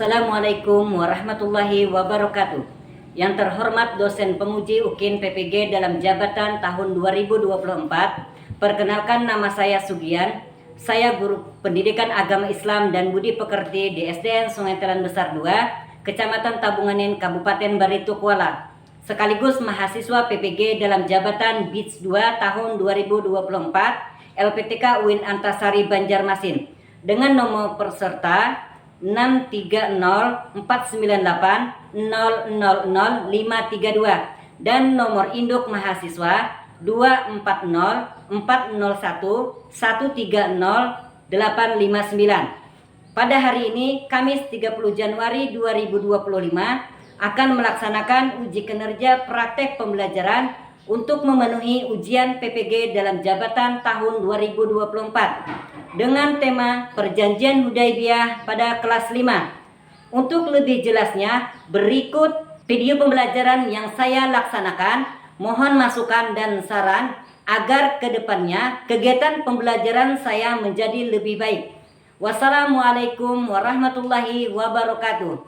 Assalamualaikum warahmatullahi wabarakatuh. Yang terhormat dosen penguji UKIN PPG dalam jabatan tahun 2024. Perkenalkan, nama saya Sugian. Saya guru pendidikan agama Islam dan budi pekerti di SDN Sungai Telan Besar 2, Kecamatan Tabunganin, Kabupaten Barito Kuala. Sekaligus mahasiswa PPG dalam jabatan BITS 2 tahun 2024 LPTK UIN Antasari Banjarmasin dengan nomor peserta 6304980000532 dan nomor induk mahasiswa 240401130859. Pada hari ini, Kamis 30 Januari 2025, akan melaksanakan uji kinerja praktek pembelajaran untuk memenuhi ujian PPG dalam jabatan tahun 2024 dengan tema Perjanjian Hudaibiyah pada kelas 5. Untuk lebih jelasnya, berikut video pembelajaran yang saya laksanakan. Mohon masukan dan saran agar kedepannya kegiatan pembelajaran saya menjadi lebih baik. Wassalamualaikum warahmatullahi wabarakatuh.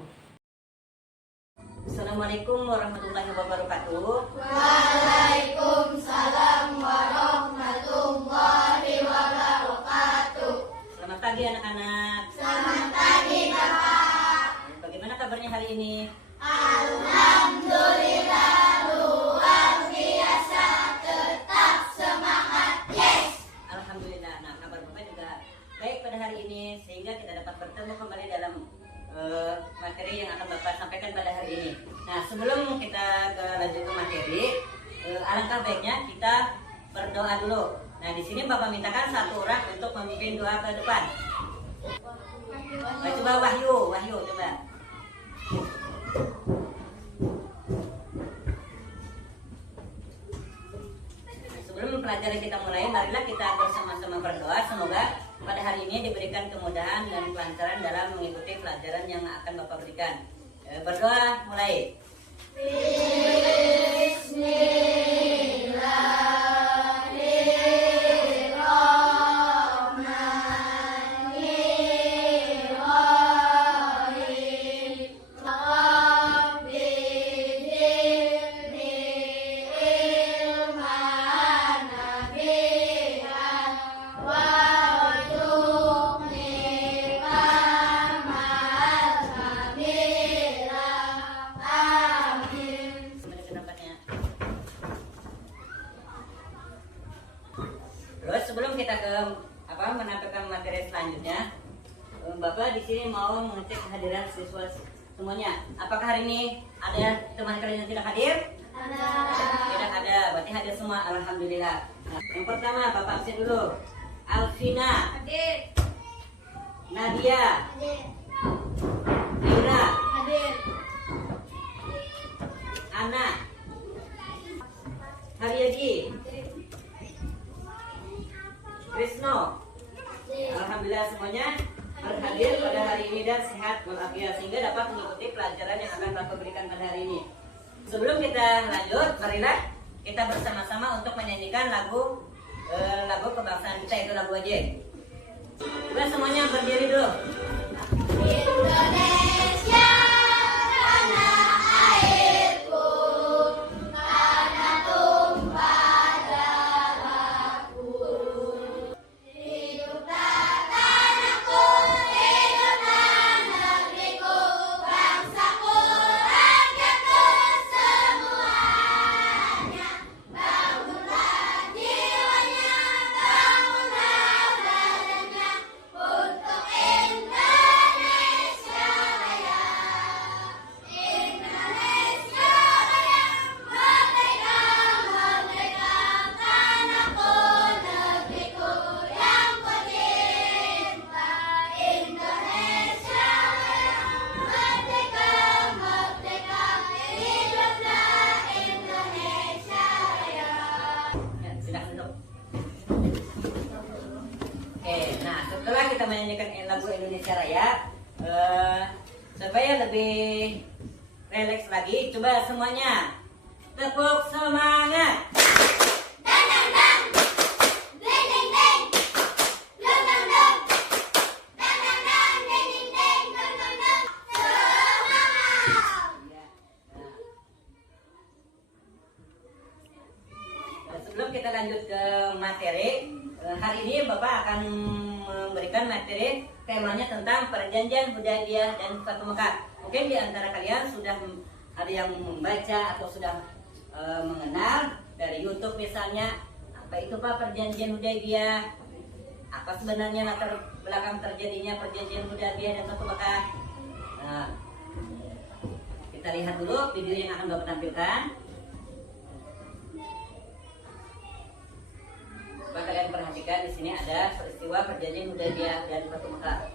Assalamualaikum warahmatullahi wabarakatuh. Waalaikumsalam warahmatullahi wabarakatuh. Selamat pagi anak-anak. Selamat pagi Bapak. Bagaimana kabarnya hari ini? Alhamdulillah luar biasa, tetap semangat. Yes. Alhamdulillah. Nah, kabar Bapak juga baik pada hari ini sehingga kita dapat bertemu kembali dalam materi yang akan Bapak sampaikan pada hari ini. Nah, sebelum kita lanjut ke materi, alangkah baiknya kita berdoa dulu. Nah, di sini Bapak mintakan satu orang untuk memimpin doa ke depan. Coba Wahyu coba. Sebelum pelajaran kita mulai, marilah kita bersama-sama berdoa semoga pada hari ini diberikan kemudahan dan kelancaran dalam mengikuti pelajaran yang akan Bapak berikan. Berdoa mulai. Terus sebelum kita menampilkan materi selanjutnya, Bapak di sini mau mengecek kehadiran siswa semuanya. Apakah hari ini ada teman kalian yang tidak hadir? Ada. Tidak ada, berarti hadir semua. Alhamdulillah. Nah, yang pertama Bapak absen dulu. Alvina, Hadir. Nadia, Hadir. Aira, Hadir. Ana, Haryadi, Krisno. Alhamdulillah semuanya berhadir pada hari ini dan sehat walafiat sehingga dapat mengikuti pelajaran yang akan Bapak berikan pada hari ini. Sebelum kita lanjut, marilah kita bersama-sama untuk menyanyikan lagu kebangsaan kita, itu lagu aja. Kita semuanya berdiri dulu. Indonesia tanah airku, tanah tumpah darahku. Hiduplah tanahku, hiduplah negeriku, bangsaku, rakyatku semuanya. Bangunlah jiwanya, bangunlah badannya untuk Indonesia Raya. Indonesia Raya, merdeka, merdeka, tanahku, negeriku yang kucinta. Indonesia Raya, merdeka, merdeka, hiduplah Indonesia Raya. Ya, silakan duduk. Oke, nah setelah kita menyanyikan lagu Indonesia Raya, supaya lebih rileks lagi, coba semuanya tepuk semangat. Dang dang dang, deng deng deng, dang dang dang, dang dang dang, deng deng deng, dang dang dang. hari ini Bapak akan memberikan materi temanya tentang perjanjian Hudaybiyah dan Fatu Mekah. Mungkin di antara kalian sudah ada yang membaca atau sudah mengenal dari YouTube misalnya, apa itu Pak perjanjian Hudaybiyah? Apa sebenarnya latar belakang terjadinya perjanjian Hudaybiyah dan Fatu Mekah? Nah, kita lihat dulu video yang akan Bapak tampilkan. Coba kalian perhatikan, di sini ada peristiwa perjanjian Hudaybiyah dan Fatu Mekah.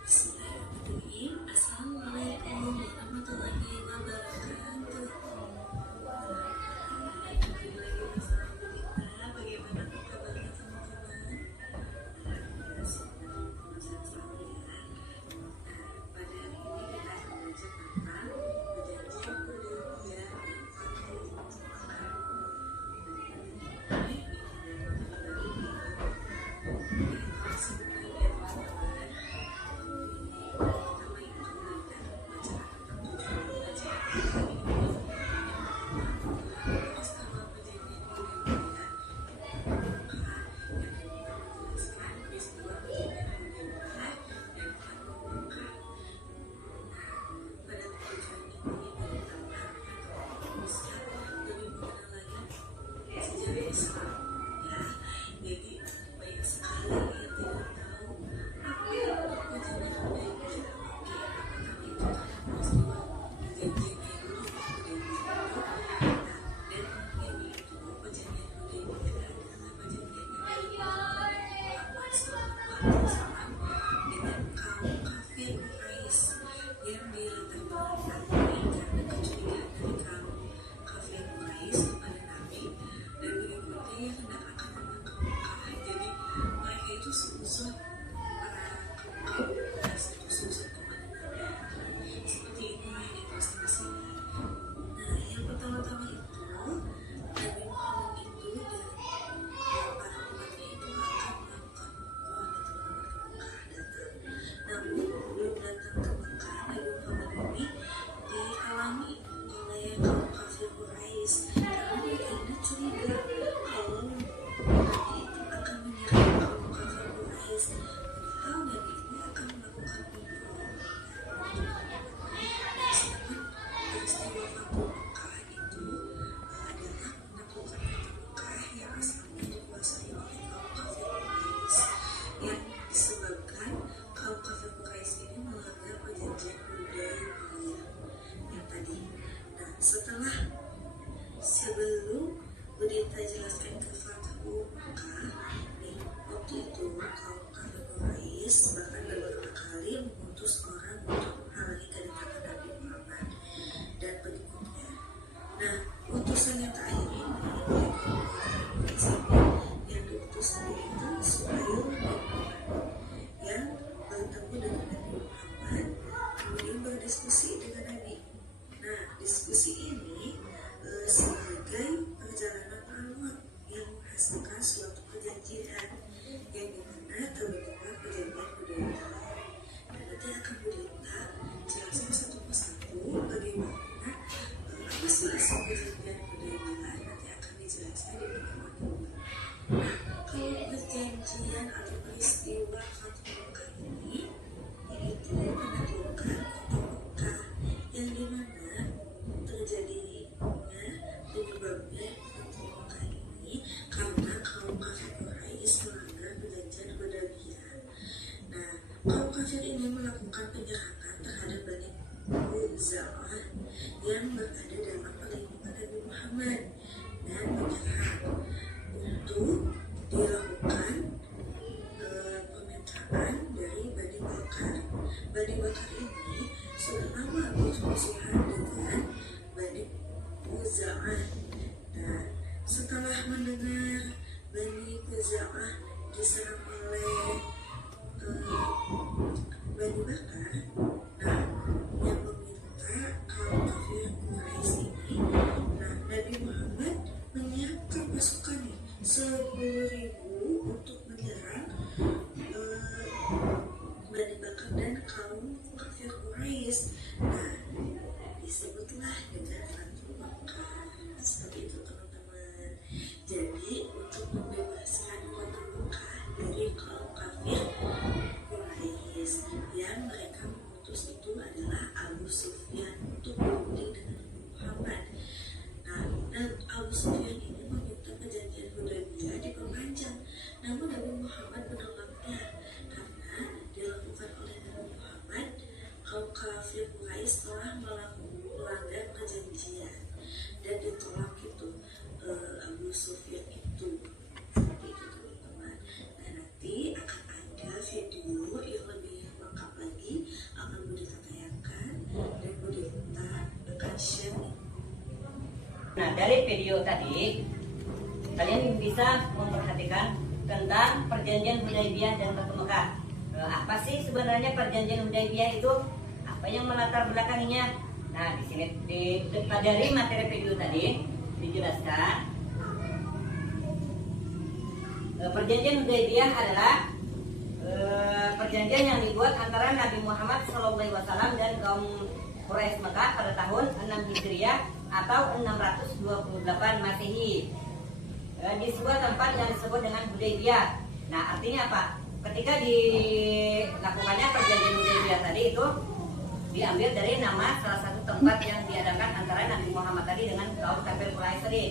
Bismillahirrahmanirrahim. Assalamualaikum warahmatullahi wabarakatuh. Bagaimana kabarnya teman-teman? Pada hari ini kita akan belajar tentang perjanjian Hudaybiyah dan Fatu Mekah. Sebelum berita jelaskan ke Fatu Mekah, waktu itu kaum kafir Quraisy bahkan beberapa kali mengutus orang untuk menghalangi kedatangan Nabi Muhammad dan pengikutnya. Nah, utusan yang terakhir ini yang diutus itu Suhail bin Amr yang bertemu dengan Nabi Muhammad kemudian berdiskusi dengan Nabi. Nah, diskusi ini sebagai perjalanan awal yang menghasilkan suatu perjanjian yang dimana terbentuklah perjanjian Hudaybiyah. Dan nanti akan berita jelaskan satu persatu bagaimana apa sih isi perjanjian Hudaybiyah, nanti akan dijelaskan di pertemuan kedua. Nah, kalau perjanjian atau peristiwa Fatu Mekah ini yaitu menaklukkan kota Mekah yang dimana terjadi penyebabnya Fatu Mekah ini karena kaum kafir Quraisy melanggar perjanjian Hudaybiyah. Nah, kaum kafir ini melakukan penyerangan terhadap Bani Khuza'ah yang berada dalam perlindungan Nabi Muhammad dan menyerang untuk dilakukan pemetaan dari Bani Bakar. Bani Bakar ini sudah lama bermusuhan dengan Bani Khuza'ah. Nah, setelah mendengar Bani Khuza'ah diserang oleh Bani Bakar, nah yang meminta kaum kafir Quraisy ini, nah Nabi Muhammad menyiapkan pasukannya 10.000 untuk menyerang Bani Bakar dan kaum kafir Quraisy. Nah, disebutlah dengan Fatu Mekah. Seperti itu teman-teman. Soviet itu. Seperti itu teman-teman. Nah nanti akan ada video yang lebih lengkap lagi akan Bunda tayangkan dan Bunda akan share. Nah, dari video tadi kalian bisa memperhatikan tentang perjanjian Hudaybiyah dan Batu Mekah. Apa sih sebenarnya perjanjian Hudaybiyah itu? Apa yang melatar belakanginya? Nah, di sini dari materi video tadi dijelaskan perjanjian Hudaybiyah adalah perjanjian yang dibuat antara Nabi Muhammad SAW dan kaum Quraisy Mekah pada tahun 6 Hijriah atau 628 Masehi di sebuah tempat yang disebut dengan Hudaybiyah. Nah, artinya apa? Ketika dilakukannya perjanjian Hudaybiyah tadi itu diambil dari nama salah satu tempat yang diadakan antara Nabi Muhammad tadi dengan kaum kafir Quraisy tadi.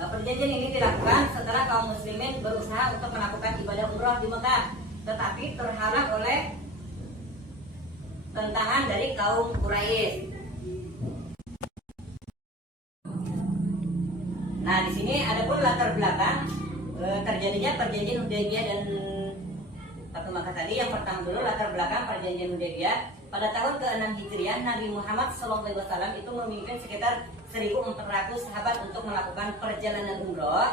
Perjanjian ini dilakukan setelah kaum muslimin berusaha untuk melakukan ibadah umroh di Mekah, tetapi terhalang oleh tentangan dari kaum Quraisy. Nah, di sini ada pun latar belakang terjadinya perjanjian Hudaybiyah dan Batu Mekah tadi. Yang pertama dulu latar belakang perjanjian Hudaybiyah. Pada tahun ke-6 Hijriah, Nabi Muhammad SAW itu memimpin sekitar 1.400 sahabat untuk melakukan perjalanan umroh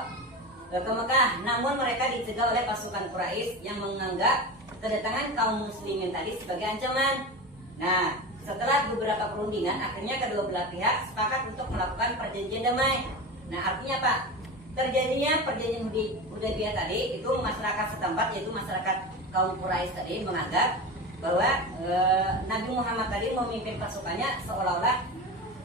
ke Mekah. Namun mereka dicegah oleh pasukan Quraisy yang menganggap kedatangan kaum muslimin tadi sebagai ancaman. Nah, setelah beberapa perundingan, akhirnya kedua belah pihak sepakat untuk melakukan perjanjian damai. Nah, artinya apa? Terjadinya perjanjian Hudaybiyah tadi itu masyarakat setempat, yaitu masyarakat kaum Quraisy tadi menganggap bahwa Nabi Muhammad tadi memimpin pasukannya seolah-olah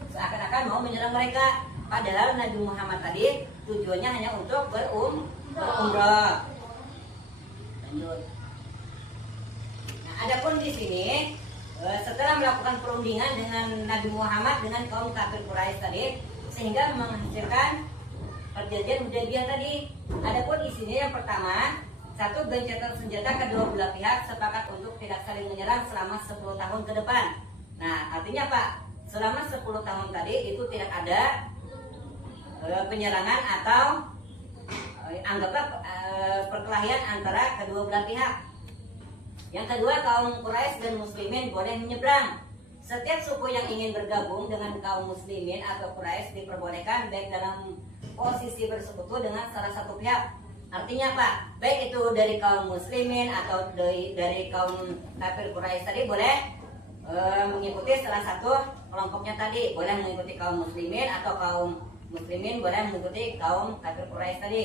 seakan-akan mau menyerang mereka. Padahal Nabi Muhammad tadi tujuannya hanya untuk berumrah. Lanjut. Nah, adapun di sini setelah melakukan perundingan dengan Nabi Muhammad dengan kaum kafir Quraisy tadi, sehingga menghasilkan perjanjian Hudaybiyah tadi. Adapun isinya yang pertama, satu, gencatan senjata kedua belah pihak sepakat untuk tidak saling menyerang selama 10 tahun ke depan. Nah, artinya apa? Selama 10 tahun tadi itu tidak ada penyerangan atau anggaplah perkelahian antara kedua belah pihak. Yang kedua, kaum Quraisy dan muslimin boleh menyeberang. Setiap suku yang ingin bergabung dengan kaum muslimin atau Quraisy diperbolehkan baik dalam posisi bersekutu dengan salah satu pihak. Artinya apa? Baik itu dari kaum muslimin atau dari kaum kafir Quraisy tadi boleh mengikuti salah satu kelompoknya tadi. Boleh mengikuti kaum muslimin atau kaum muslimin boleh mengikuti kaum kafir Quraisy tadi.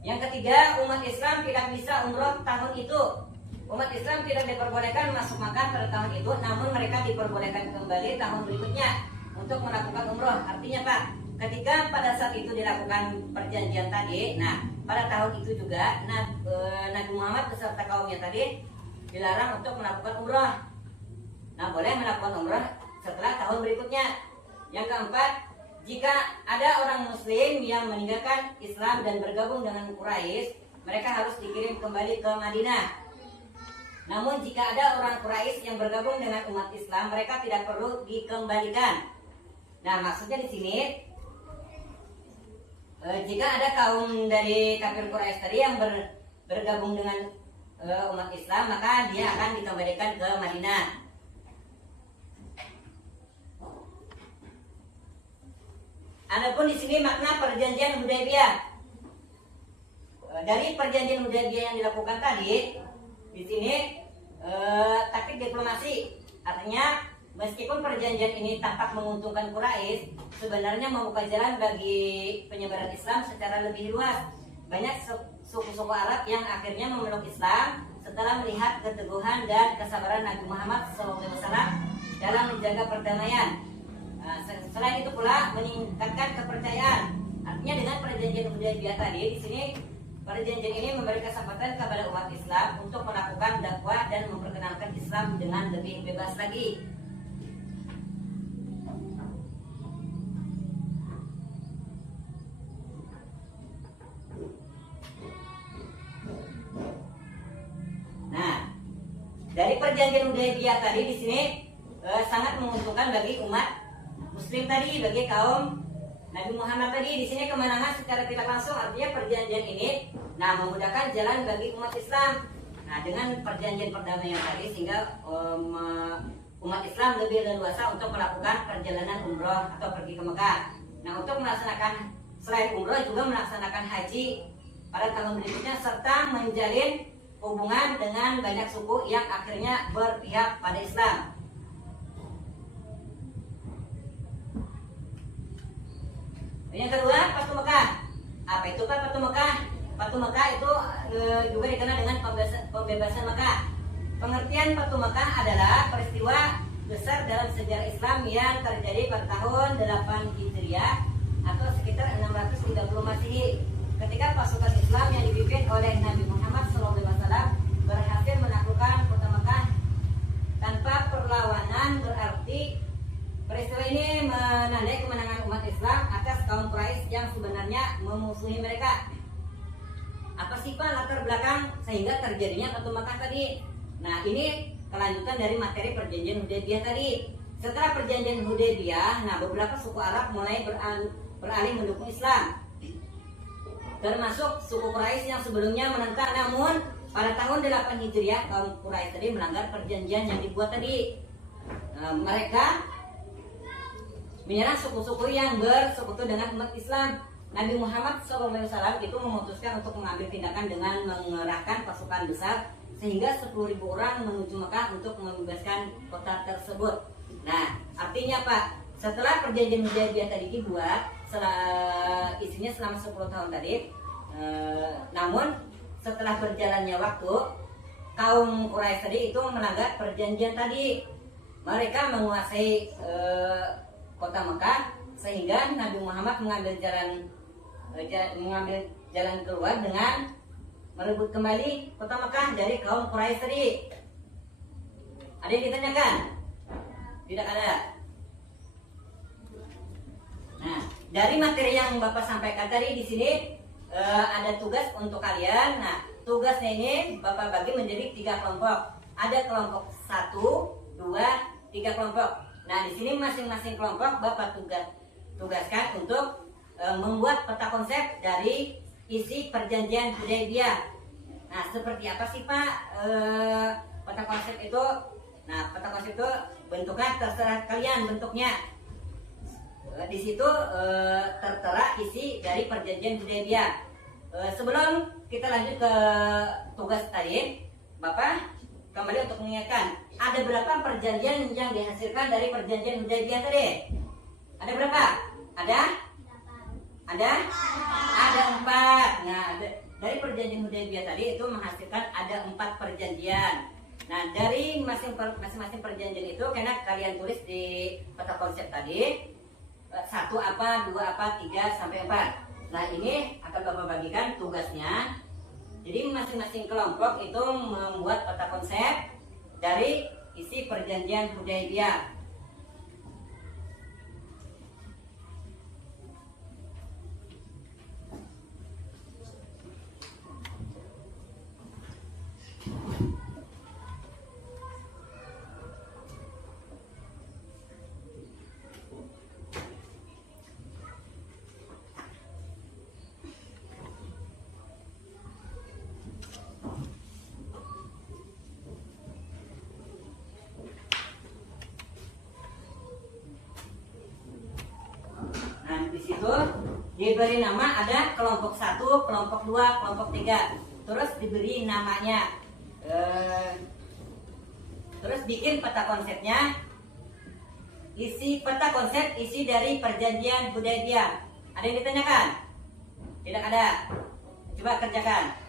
Yang ketiga, umat Islam tidak bisa umroh tahun itu. Umat Islam tidak diperbolehkan masuk Makkah pada tahun itu, namun mereka diperbolehkan kembali tahun berikutnya untuk melakukan umroh. Artinya Pak, ketika pada saat itu dilakukan perjanjian tadi, nah pada tahun itu juga Nabi Muhammad beserta kaumnya tadi dilarang untuk melakukan umroh. Nah, boleh melakukan umroh setelah tahun berikutnya. Yang keempat, jika ada orang muslim yang meninggalkan Islam dan bergabung dengan Quraisy, mereka harus dikirim kembali ke Madinah. Namun jika ada orang Quraisy yang bergabung dengan umat Islam, mereka tidak perlu dikembalikan. Nah, maksudnya di sini jika ada kaum dari kafir Quraisy tadi yang bergabung dengan umat Islam, maka dia akan dikembalikan ke Madinah. Adapun di sini makna perjanjian Hudaybiyah. Dari perjanjian Hudaybiyah yang dilakukan tadi, di sini taktik diplomasi, artinya meskipun perjanjian ini tampak menguntungkan Quraisy, sebenarnya membuka jalan bagi penyebaran Islam secara lebih luas. Banyak suku-suku Arab yang akhirnya memeluk Islam setelah melihat keteguhan dan kesabaran Nabi Muhammad SAW dalam menjaga perdamaian. Selain itu pula meningkatkan kepercayaan. Artinya dengan perjanjian Hudaybiyah tadi, di sini perjanjian ini memberi kesempatan kepada umat Islam untuk melakukan dakwah dan memperkenalkan Islam dengan lebih bebas lagi. Nah, dari perjanjian Hudaybiyah tadi di sini sangat menguntungkan bagi umat Muslim tadi, bagi kaum Nabi Muhammad tadi. Di sini kemenangan secara tidak langsung artinya perjanjian ini, nah, memudahkan jalan bagi umat Islam. Nah, dengan perjanjian perdamaian tadi sehingga umat Islam lebih leluasa untuk melakukan perjalanan umroh atau pergi ke Mekah. Nah, untuk melaksanakan selain umroh juga melaksanakan haji pada tahun berikutnya serta menjalin hubungan dengan banyak suku yang akhirnya berpihak pada Islam. Yang kedua, Fatu Mekah. Apa itu Pak Fatu Mekah? Fatu Mekah itu juga dikenal dengan pembebasan Mekah. Pengertian Fatu Mekah adalah peristiwa besar dalam sejarah Islam yang terjadi pada tahun 8 Hijriah atau sekitar 630 Masehi. Ketika pasukan Islam yang dipimpin oleh Nabi Muhammad SAW berhasil menaklukkan kota Mekah tanpa perlawanan, berarti peristiwa ini menandai kemenangan umat Islam atas kaum Quraisy yang sebenarnya memusuhi mereka. Apa sih Pak latar belakang sehingga terjadinya Fatu Mekah tadi? Nah, ini kelanjutan dari materi perjanjian Hudaybiyah tadi. Setelah perjanjian Hudaybiyah, nah, beberapa suku Arab mulai beralih mendukung Islam, termasuk suku Quraisy yang sebelumnya menentang. Namun pada tahun 8 Hijriah kaum Quraisy tadi melanggar perjanjian yang dibuat tadi. Mereka menyerang suku-suku yang bersekutu dengan umat Islam. Nabi Muhammad SAW itu memutuskan untuk mengambil tindakan dengan mengerahkan pasukan besar sehingga 10.000 orang menuju Mekah untuk membebaskan kota tersebut. Nah, artinya Pak, setelah perjanjian Hudaybiyah tadi dibuat, isinya selama 10 tahun tadi, namun setelah berjalannya waktu, kaum Quraisy tadi itu melanggar perjanjian tadi. Mereka menguasai kota Mekah sehingga Nabi Muhammad mengambil jalan keluar dengan merebut kembali kota Mekah dari kaum Quraisy tadi. Ada yang ditanyakan? Tidak ada. Nah, dari materi yang Bapak sampaikan tadi di sini ada tugas untuk kalian. Nah, tugasnya ini Bapak bagi menjadi 3 kelompok. Ada kelompok 1, 2, 3 kelompok. Nah, di sini masing-masing kelompok Bapak tugaskan untuk membuat peta konsep dari isi perjanjian Hudaybiyah. Nah, seperti apa sih Pak peta konsep itu? Nah, peta konsep itu bentuknya terserah kalian bentuknya. Di situ tertera isi dari perjanjian Hudaybiyah. Sebelum kita lanjut ke tugas tadi, Bapak kembali untuk mengingatkan, ada berapa perjanjian yang dihasilkan dari perjanjian Hudaybiyah tadi? Ada berapa? Ada? Ada 4. Nah, dari perjanjian Hudaybiyah tadi itu menghasilkan ada 4 perjanjian. Nah, dari masing-masing perjanjian itu karena kalian tulis di peta konsep tadi 1 apa, 2 apa, 3 sampai 4. Nah, ini akan Bapak bagikan tugasnya. Jadi masing-masing kelompok itu membuat peta konsep dari isi perjanjian Hudaybiyah. Itu diberi nama ada kelompok 1, kelompok 2, kelompok 3. Terus diberi namanya. Terus bikin peta konsepnya. Isi peta konsep isi dari perjanjian Hudaybiyah. Ada yang ditanyakan? Tidak ada. Coba kerjakan.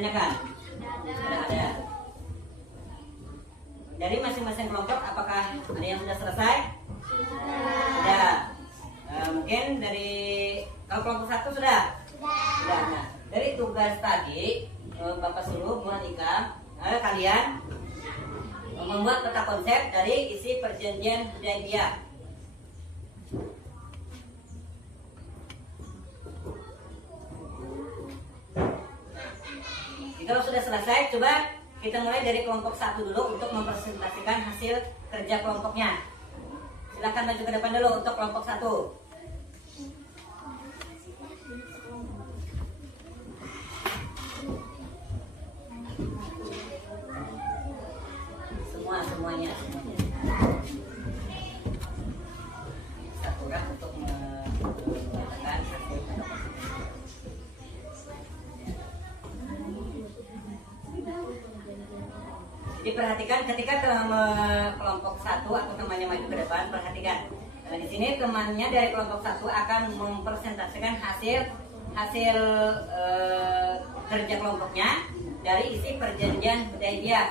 ditanyakan? Sudah ada. Dari masing-masing kelompok apakah ada yang sudah selesai? Sudah. Mungkin dari kalau kelompok 1 sudah? Sudah. Nah, dari tugas tadi Bapak suruh Bu Anika, kalian membuat peta konsep dari isi perjanjian Hudaybiyah. Kalau sudah selesai, coba kita mulai dari kelompok 1 dulu untuk mempresentasikan hasil kerja kelompoknya. Silakan maju ke depan dulu untuk kelompok 1. Semuanya. Satu orang untuk mengatakan hasil kerja. Diperhatikan ketika kelompok 1 atau temannya maju ke depan, perhatikan. Nah, di sini temannya dari kelompok 1 akan mempresentasikan hasil kerja kelompoknya dari isi perjanjian Hudaybiyah.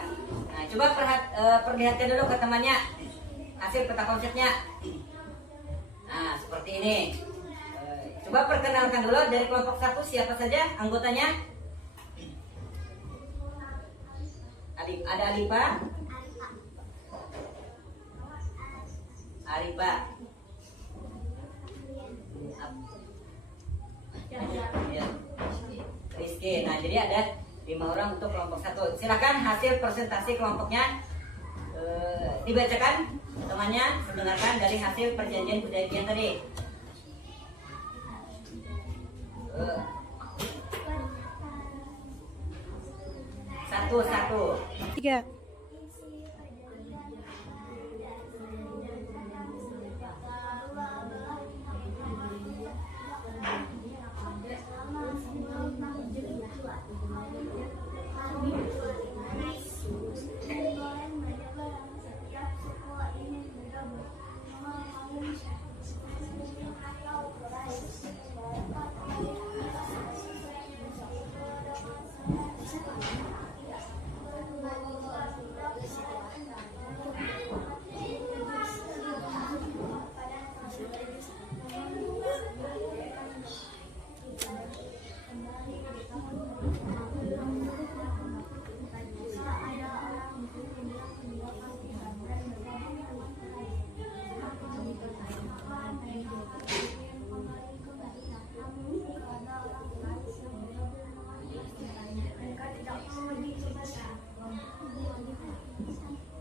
Nah, coba perlihatkan dulu ke temannya hasil peta konsepnya. Nah, seperti ini. Coba perkenalkan dulu dari kelompok 1 siapa saja anggotanya. Ada Arifa, ya. Rizky. Nah, jadi ada 5 orang untuk kelompok 1. Silakan hasil presentasi kelompoknya dibacakan temannya, mendengarkan dari hasil perjanjian Hudaybiyah tadi. Satu. 3.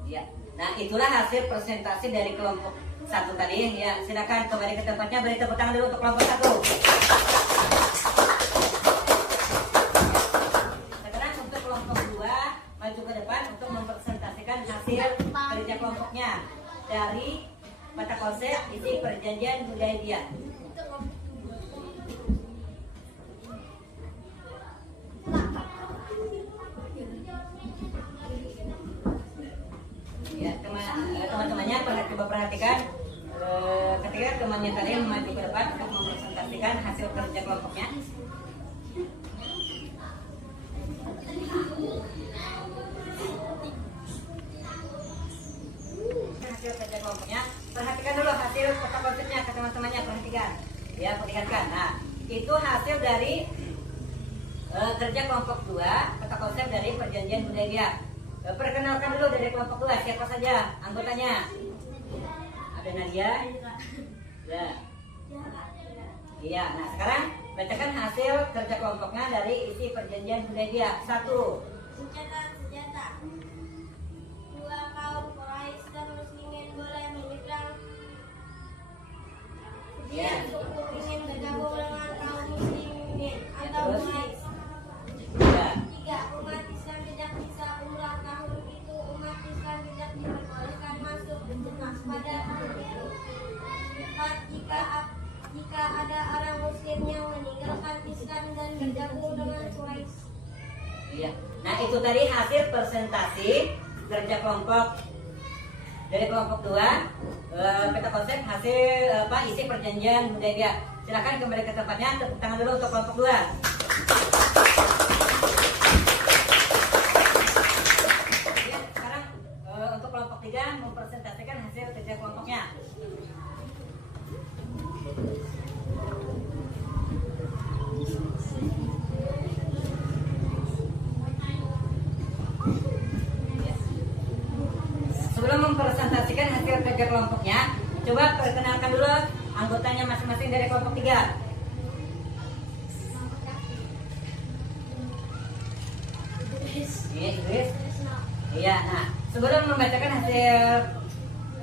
Ya. Nah, itulah hasil presentasi dari kelompok 1 tadi. Ya, silakan kembali ke tempatnya. Beri tepuk tangan dulu untuk kelompok 1. Sekarang untuk kelompok 2 maju ke depan untuk mempresentasikan hasil kerja kelompoknya dari peta konsep isi perjanjian Hudaybiyah. Ya, teman-temannya coba perhatikan ketika temannya tadi maju ke depan untuk mempresentasikan hasil kerja kelompoknya. Hasil kerja kelompoknya, perhatikan dulu hasil peta konsepnya ke teman-temannya, perhatikan. Ya, perlihatkan. Nah, itu hasil dari kerja kelompok 2, peta konsep dari perjanjian Hudaybiyah. Perkenalkan dulu dari kelompok 2 siapa saja anggotanya. Ada Nadia. Ya. Iya. Nah, sekarang bacakan hasil kerja kelompoknya dari isi perjanjian Hudaybiyah. 1. Senjata. 2. Kaum Quraisy dan Muslimin boleh menyeberang. Ya. Suku ingin bergabung dengan kaum Muslimin atau Quraisy. 3. Umat Islam tidak bisa umrah tahun itu. Umat Islam tidak diperbolehkan masuk pada tahun itu. 4. Jika ada orang Muslim yang meninggalkan Islam dan bergabung dengan Quraisy. Iya. Nah, itu tadi hasil presentasi kerja kelompok dari kelompok 2, peta konsep hasil isi perjanjian Hudaybiyah. Silakan kembali ke tempatnya. Tepuk tangan dulu untuk kelompok 2. 3 mempresentasikan hasil kerja kelompoknya. Sebelum mempresentasikan hasil kerja kelompoknya, coba perkenalkan dulu anggotanya masing-masing dari kelompok 3. Idris. Iya, nah sebelum membacakan hasil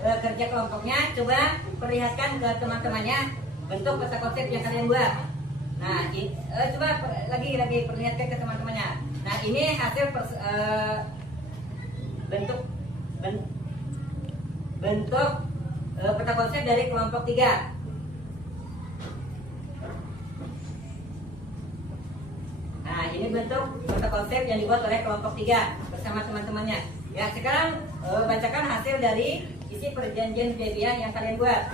kerja kelompoknya, coba perlihatkan ke teman-temannya bentuk peta konsep yang kalian buat. Nah, coba lagi perlihatkan ke teman-temannya. Nah, ini hasil bentuk peta konsep dari kelompok 3. Nah, ini bentuk peta konsep yang dibuat oleh kelompok 3 bersama teman-temannya. Ya, sekarang bacakan hasil dari isi perjanjian Hudaybiyah yang kalian buat.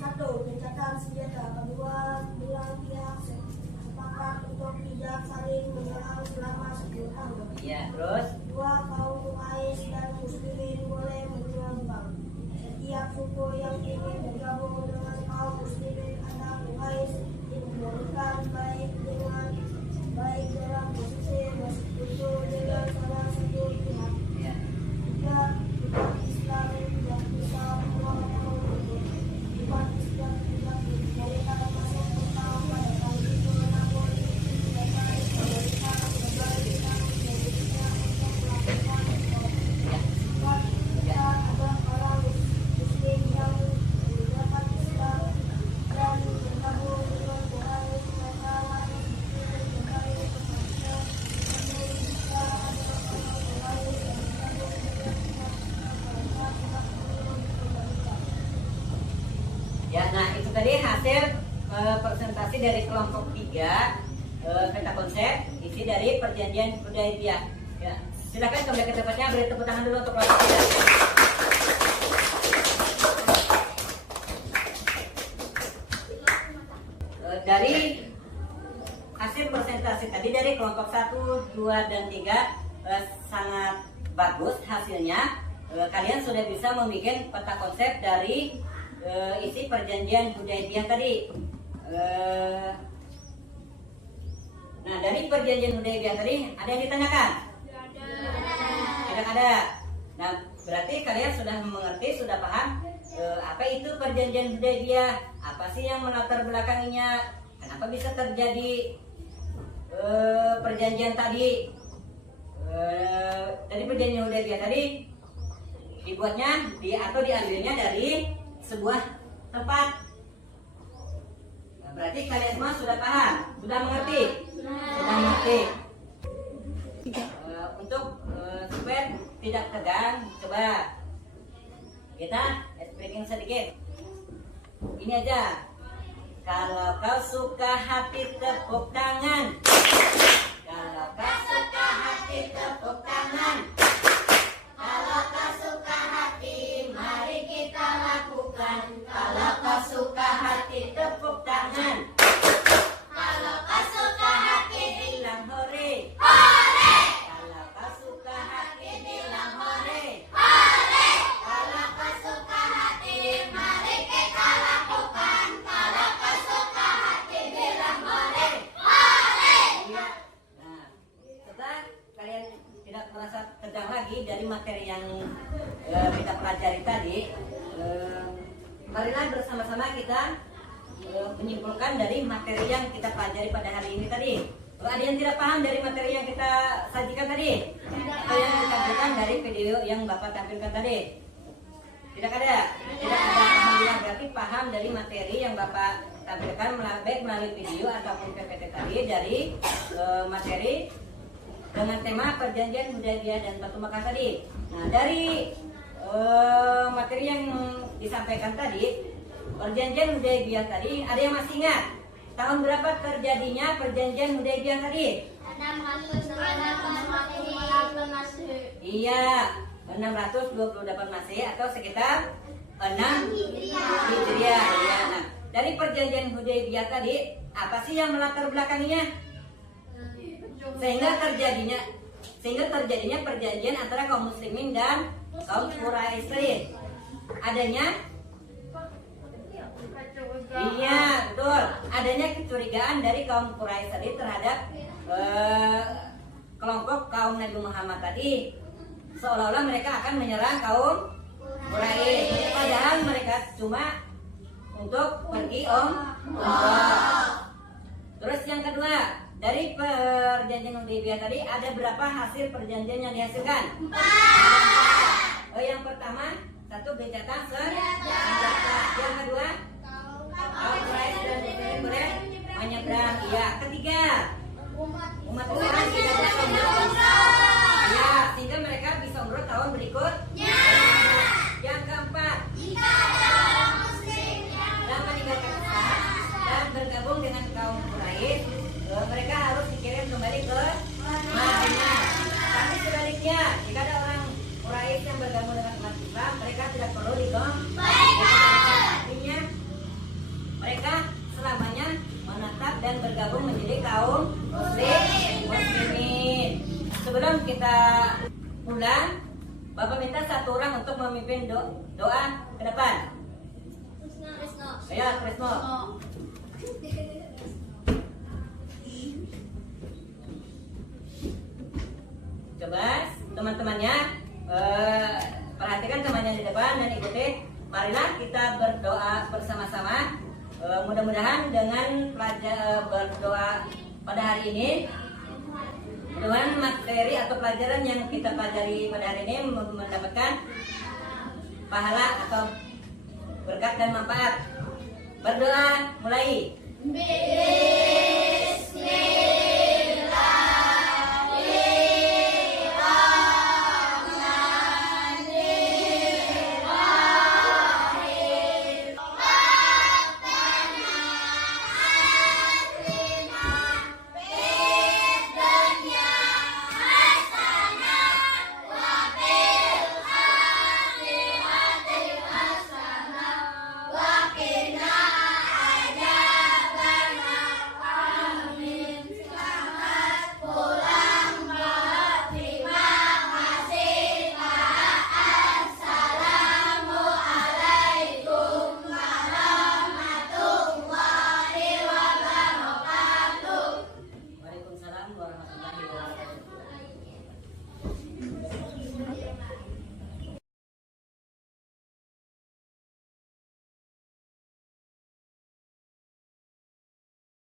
1. Gencatan senjata. Kedua belah pihak sepakat untuk tidak saling menyerang selama 10 tahun. Iya, terus 2. Kaum Quraisy dan Muslimin boleh menyumbang. Setiap suku yang ingin bergabung dengan kaum Muslimin atau Quraisy diperbolehkan baik dalam posisi bersekutu dengan salah satu pihak. ya. 3. Umat Islam tidak bisa menolak umat Islam tidak diperbolehkan masuk ke kaum pada tahun itu, namun tidak baik memberikan kebaikan dirinya untuk melakukan sebab jika ada orang Muslim yang meninggalkan Islam dan bergabung dengan Quraisy, mereka harus diberi kepada namun jika ada orang Quraisy yang bergabung dengan pihak mereka tidak perlu dikembalikan. Ya, nah itu tadi hasil presentasi dari kelompok 3 peta konsep isi dari perjanjian Hudaybiyah. Ya, silakan kembali ke tempatnya, beri tepuk tangan dulu untuk kelompok 3. Dari hasil presentasi tadi dari kelompok 1, 2, dan 3 sangat bagus hasilnya. Kalian sudah bisa membuat peta konsep dari isi perjanjian Hudaybiyah tadi. Nah, dari perjanjian Hudaybiyah tadi ada yang ditanyakan? Tidak ada. Nah, berarti kalian sudah mengerti, sudah paham apa itu perjanjian Hudaybiyah? Apa sih yang melatar belakanginya? Kenapa bisa terjadi perjanjian tadi? Dari perjanjian Hudaybiyah tadi dibuatnya atau diambilnya dari sebuah tempat. Nah, berarti kalian semua sudah paham, sudah mengerti, sudah mengerti. Untuk supaya tidak tegang, coba kita speaking sedikit. Ini aja. Kalau kau suka hati tepuk tangan. Kalau kau suka hati tepuk tangan. Kalau kau suka hati, mari kita lakukan. Kalau kau suka hati, tepuk tangan. Kalau kau suka hati, bilang hore. Hore. Kalau kau suka hati, bilang hore. Hore. Kalau kau suka hati, mari kita lakukan. Kalau kau suka hati, bilang hore. Hore. Iya. Nah, setelah kalian tidak merasa tegang lagi dari materi yang kita pelajari tadi, marilah bersama-sama kita menyimpulkan dari materi yang kita pelajari pada hari ini tadi. Ada yang tidak paham dari materi yang kita sajikan tadi? Atau yang ditampilkan dari video yang Bapak tampilkan tadi? Tidak ada? Tidak ada. Alhamdulillah, berarti paham dari materi yang Bapak tampilkan baik melalui video ataupun PPT tadi dari materi dengan tema perjanjian Hudaybiyah dan Batu Makkah tadi. Nah, dari materi yang disampaikan tadi, perjanjian Hudaybiyah tadi, ada yang masih ingat tahun berapa terjadinya perjanjian Hudaybiyah tadi? 628 Masehi. Iya, 628 Masehi atau sekitar 6 Hijriah. Ya, nah, dari perjanjian Hudaybiyah tadi, apa sih yang melatar belakanginya? Sehingga sehingga terjadinya perjanjian antara kaum muslimin dan kaum Quraisy. Adanya iya betul, adanya kecurigaan dari kaum Quraisy tadi terhadap kelompok kaum Nabi Muhammad tadi, seolah-olah mereka akan menyerang kaum Quraisy, padahal mereka cuma untuk pergi umrah. Terus yang kedua, dari perjanjian Hudaybiyah tadi ada berapa hasil perjanjian yang dihasilkan? 4. Yang pertama, 1 gencatan senjata. Yang kedua, kaum Quraisy dan muslimin boleh menyeberang. Ya, ketiga, umat Islam tidak bisa umrah. Ya, sehingga mereka bisa umrah tahun berikutnya. Yang keempat, jika ada orang muslim yang meninggalkan Islam dan bergabung dengan kaum Quraisy, mereka harus dikirim kembali ke Madinah. Tapi sebaliknya, jika ada orang Quraisy yang bergabung dengan umat Islam, mereka tidak perlu dikembalikan. Artinya, mereka selamanya menetap dan bergabung menjadi kaum muslimin. Sebelum kita pulang, Bapak minta 1 orang untuk memimpin doa ke depan. Ayo, Krisno. Coba teman-temannya perhatikan temannya di depan dan ikuti. Marilah kita berdoa bersama-sama. Mudah-mudahan dengan berdoa pada hari ini, dengan materi atau pelajaran yang kita pelajari pada hari ini mendapatkan pahala atau berkat dan manfaat. Berdoa mulai. Bismillah.